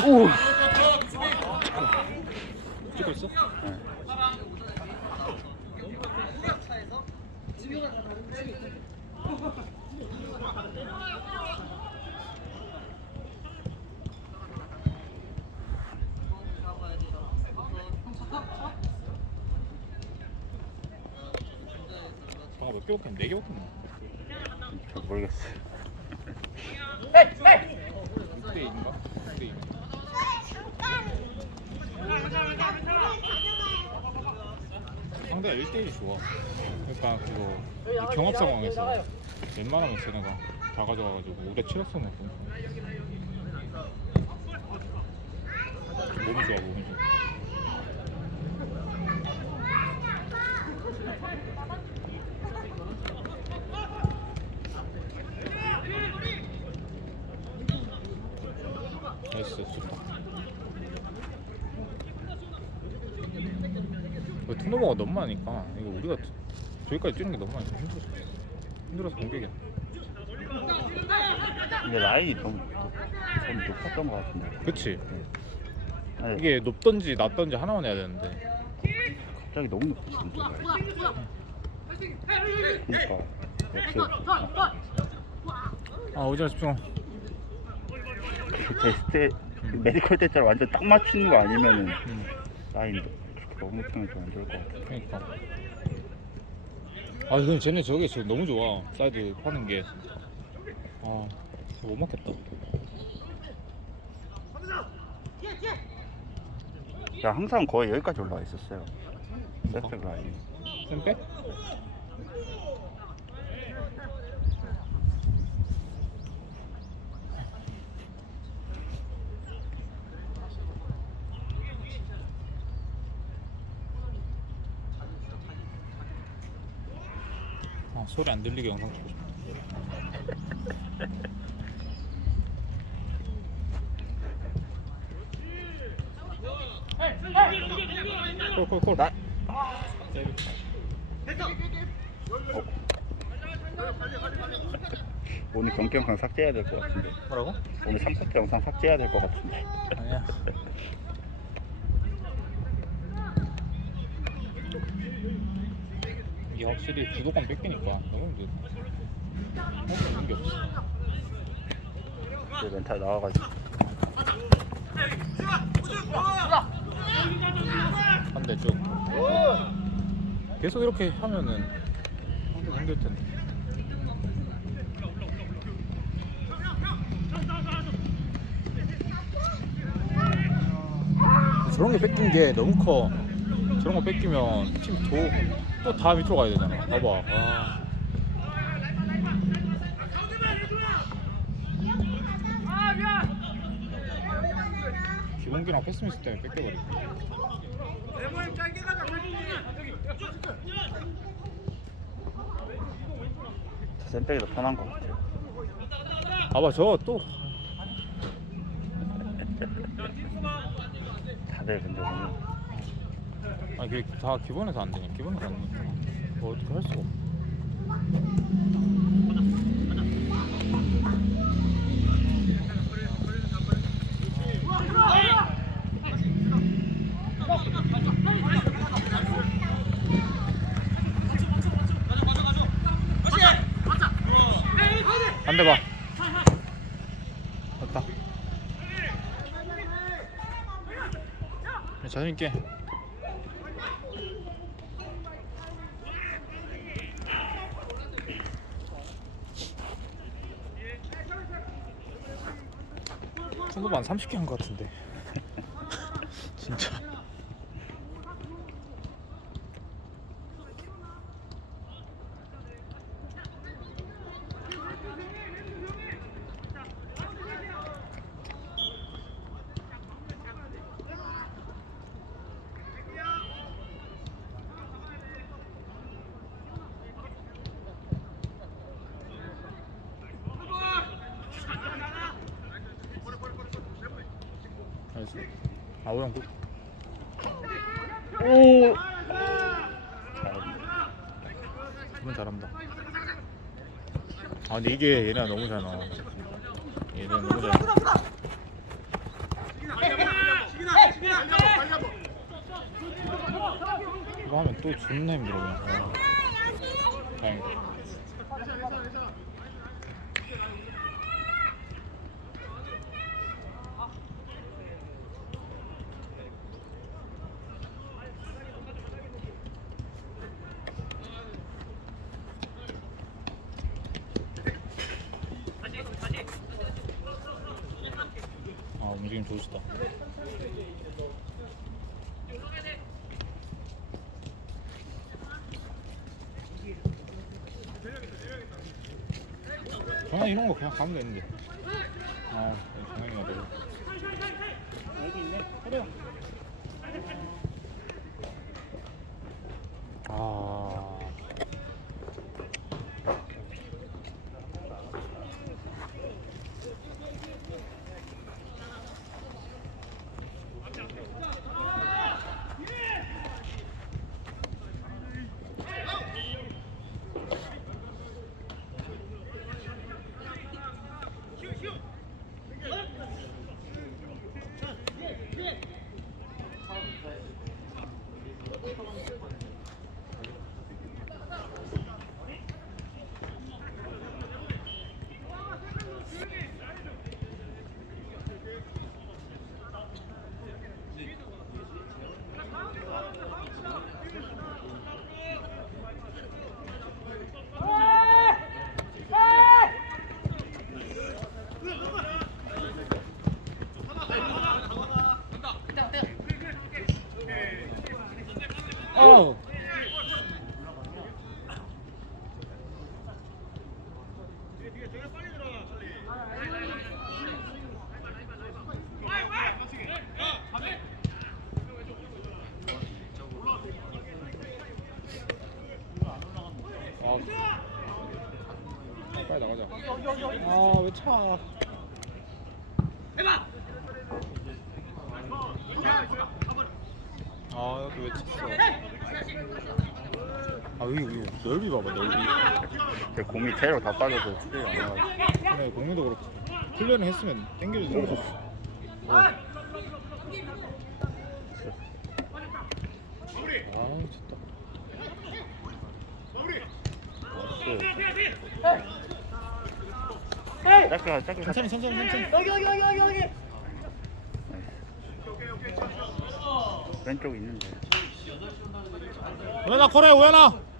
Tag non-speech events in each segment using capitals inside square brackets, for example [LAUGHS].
오. 찍고 있어? 방금 몇 개밖에 안- 네 개밖에 안 잘 모르겠어. 6대 2인가? 6대 2. 상대가 1대1이 좋아. 그러니까 그거 이 경합 상황에서 웬만하면 쟤네가 다 가져가가지고 체력성을 보 몸이 좋아 몸이 좋아. 나이스 좋다. 그 turnover가 너무 많으니까 이거 우리가 저기까지 뛰는 게 너무 많이 힘들어서 힘들어서 공격이야. 근데 라인이 너무 높- 좀 높았던 것 같은데. 그치? 아니, 이게 높던지 낮던지 하나만 해야 되는데 갑자기 너무 높았어. 진짜. 그러니까 역시 아 오지마 집중. 제 스테 메디컬 때처럼 완전 딱 맞추는 거 아니면은 음, 라인 그렇게 너무 높으면 좀안 좋을 것 같아. 그러니까. 아 근데 쟤네 저게 지금 너무 좋아 사이드 파는 게. 아못 맞겠다. 야 항상 거의 여기까지 올라와 있었어요. 세트 라인. 쌤 빼? 소리 안 들리게 영상 찍고 싶다. 콜콜콜 나 오늘 경기 영상 삭제해야 될 것 같은데. 뭐라고? 오늘 3세트 영상 삭제해야 될 것 같은데. 아니야. [LAUGHS] 이게 확실히 주도권 뺏기니까 너무 힘들어. 없는 게 없어. 이제 멘탈 나와가지고. 반대 쪽. 계속 이렇게 하면은 힘들 텐데. 저런 게 뺏긴 게 너무 커. 저런 거 뺏기면 팀또 또 다 밑으로 가야 되잖아. 봐봐. 와. 기본기랑 패스미스 때문에 뺏겨버리고. 샌백이 더 편한 것 같아요. 봐봐 저 또. 다들 근데 오늘 아 그게 다 기본에서 안 되냐? 기본에서 안 되니까 뭐 어떻게 할 수가 없어. 안돼 봐. 됐다. 자신 있게. 한 30개 한 것 같은데. 아우형 오. 기분 잘한다. 아 근데 이게 얘네가 너무 잘 나와. 얘네 너무 잘 나와. 이거 하면 또 존나 힘들어 그냥. 움직임 좋으시다 저는 이런 거 그냥 가면 되는데 아 정영이가 너무 아 어. 아, 빨리 나가자. 아, 왜 차? 아, 여기 왜 찼어? 아, 여기, 여기 넓이 봐봐, 넓이. 제 공이 체력 다 빠져서 수비가 안 나가지고. 그래, 공유도 그렇고. 훈련을 했으면 땡겨주는 거지. 아, 진짜. 짝가 짝가 천천히, 천천히, 천천히. 왼쪽 있는데. 오해나 코레, 오해나.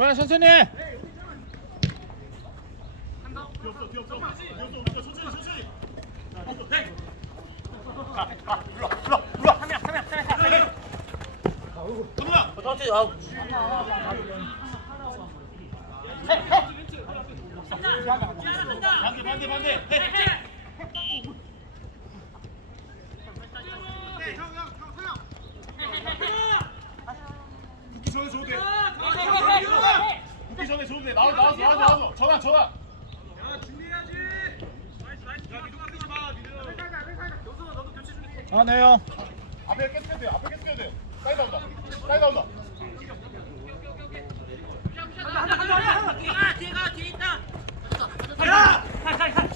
오해나 천천히. 해. 붙기 전에 줘도 돼. 오기 전에 좋은데. 나와 나와 나와 나와 전환 전환 아, 네, 형. 앞에 깨뜨려야 돼 앞에 깨뜨려야 돼. 사이드 나온다. 사이드 나온다. 뒤에 가 뒤에 있다. 가, 가, 가.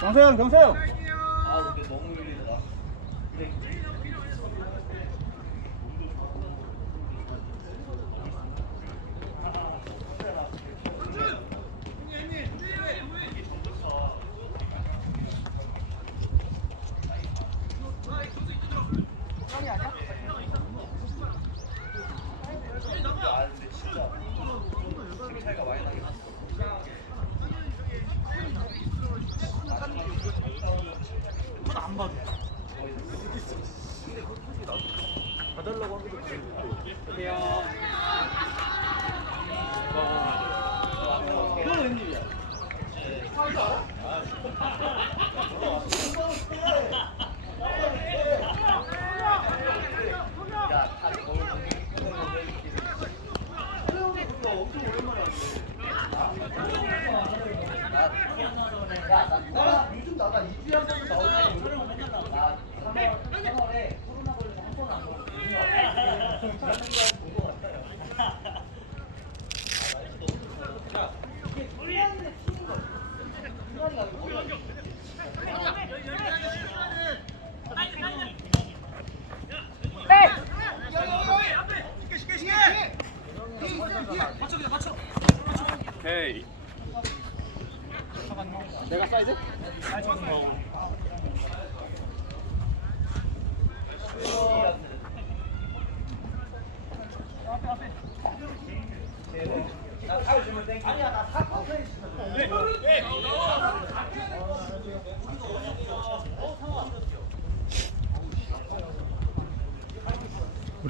경서형 오케이. 내가 사이즈?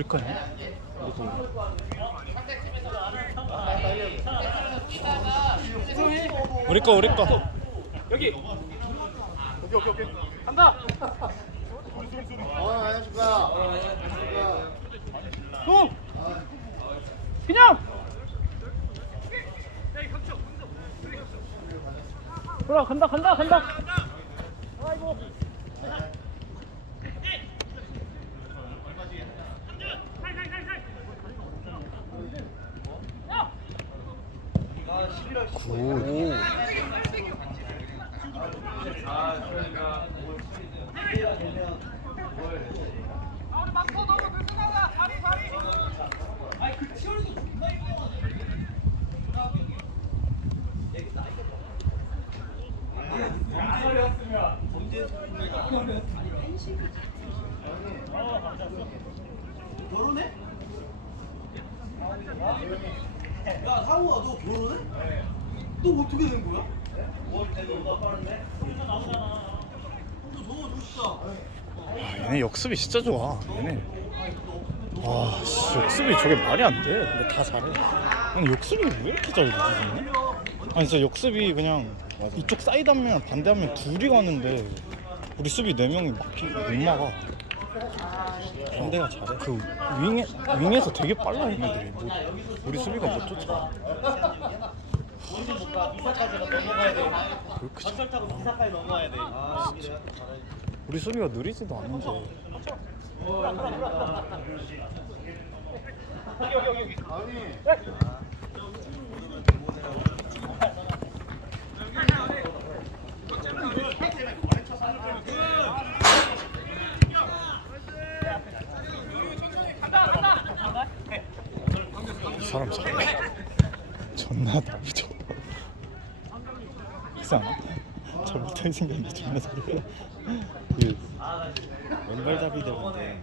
우리 거야? 우리 거 우리 거. 여기. 오케이 오케이 오케이. 간다. 어 안녕하십니까 동. 그냥. 돌아 간다 간다 간다. 아이고. 오. 결혼해? 야 상우아 너 결혼해? 너 어떻게 된 거야? 너 저거 진짜 아, 얘네 역습이 진짜 좋아. 얘네. 와, 씨, 역습이 저게 말이 안 돼. 근데 다 잘해. 아니 역습이 왜 이렇게 잘해? 아니 진짜 역습이 그냥 이쪽 사이드 한 명, 반대 한 명 둘이 가는데 우리 수비 네 명이 막히 못 막아. 반대가 잘해. 그 윙에 윙에서 되게 빨라 얘네들이. 뭐, 우리 수비가 못 쫓아. 그렇게 잘- 타고 기사까지 넘어와야 돼. 아, 우리 수비가 느리지도 않은데. 이 사람 잘해. 존나 나쁘죠. 그렇지 않아? 잘 못하게 생겼는데 존나 잘해. 그 왼발잡이 대본데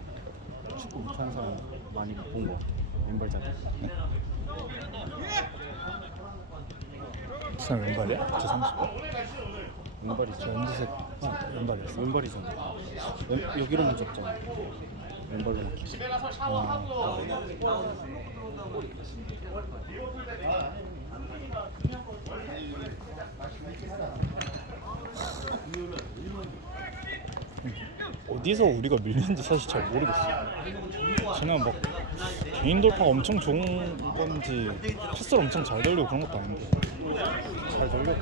축구 못하는 사람 많이 못본 거. 왼발잡이. 그 사람 왼발이야? 저 30번? 왼발이죠. 연두색 왼발이었어. 왼발이잖아. 왼, 여기로만 잡잖아. 왼발로만. 아. 어디서 우리가 밀리는지 사실 잘 모르겠어. 쟤는 막 개인 돌파가 엄청 좋은 건지 패스를 엄청 잘 돌리고 그런 것도 아닌데 잘 돌려.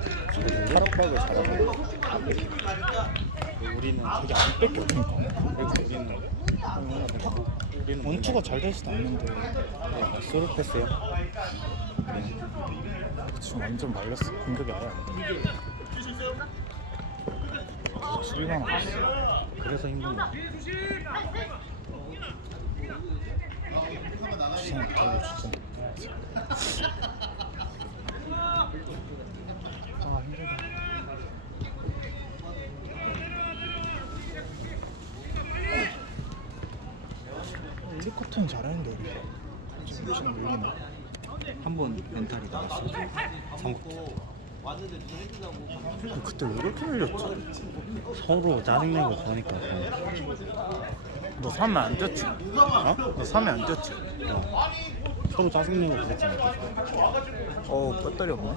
타락박을 잘하고 안. 우리는 되게 안 뺏겨. 그래서 우리는 우리는 원투가 잘 되진 않는데 스루 패스요. 지금 완전 말렸어. 공격이 아예 안 돼. 수비가 나왔어. 그래서 힘든 거. 주성 못하고 주성. 아 힘들다. 우리 코트는 잘하는데 우리 지금 지금 밀리나? 한번 멘탈이 나갔어. 삼국대. 그때 왜 이렇게 밀렸지? 서로 짜증내고 그러니까. 너 3면 안 뛰었지? 어? 너 3면 안 뛰었지? 서로 짜증내고 그랬잖아. 어 배터리 없네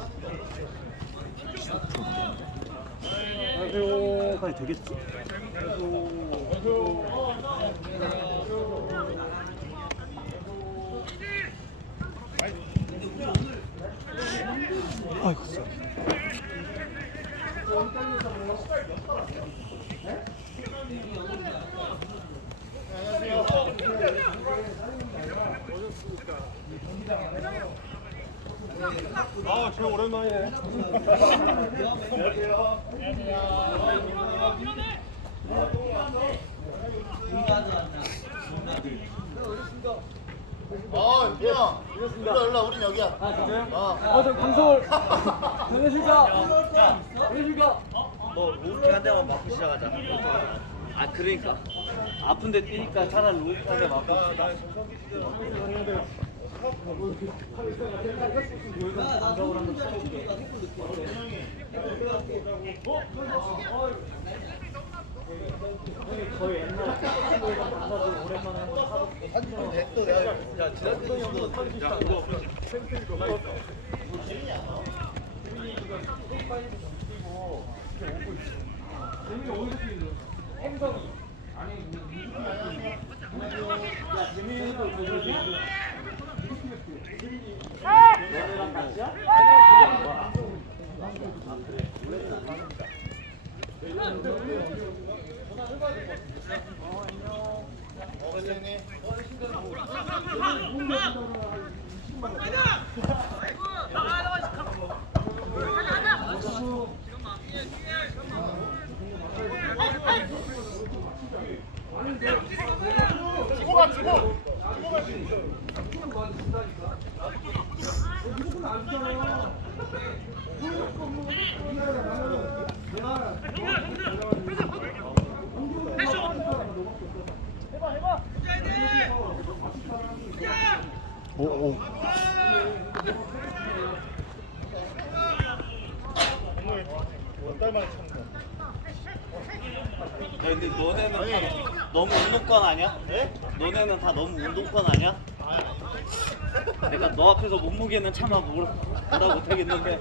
안녕하세요까지 되겠지? 아이고 쎄. 아, 저 오랜만이네. 아, 유야. 일로 일로 우린 여기야. 아, 진짜요? 어. 아, 저 강서울 안녕하십니까 안녕하십니까 뭐 로우킥 한 대만 맞고 시작하자. 아 그러니까 아픈데 뛰니까 차라리 로우킥 한대 맞고. 또 내가 야, 지난번에 도 야, 그거 오, വരുന്നത് 야, 근데 너네는 다 너무 운동권 아니야? 네? 너네는 다 너무 운동권 아니야? 내가 너 앞에서 몸무게는 뭐라 뭐라 못하겠는데.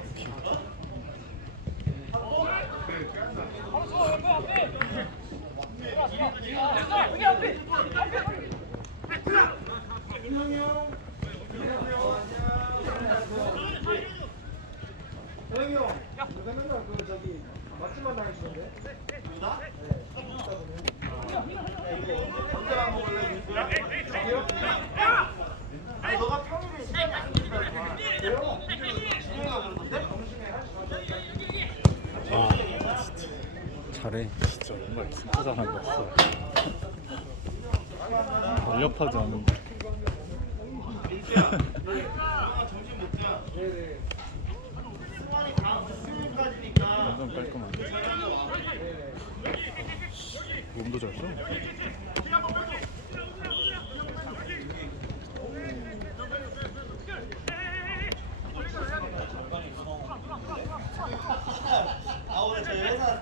생각하지 않는데. 완전 깔끔한데. 몸도 잘 써. 아 오늘 저희 회사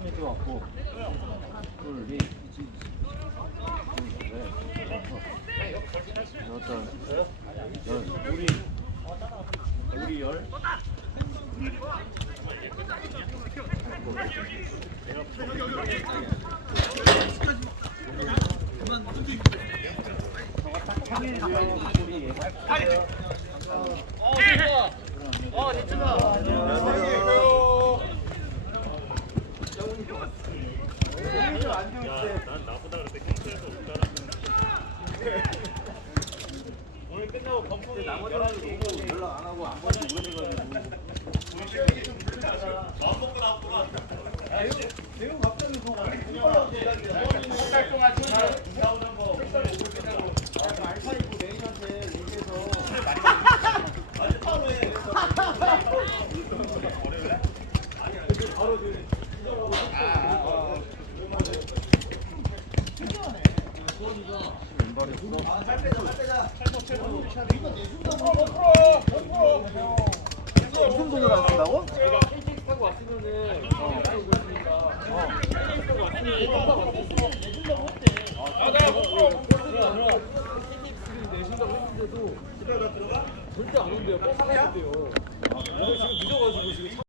사람이 들어왔고. 둘이 여덟 열 우리 우리 열. 어, 창현이 우리 근데 나머지 사람이 뭐 너무 연락 안 하고 안 보는 오래돼가지고. 마음 먹고 나왔구나.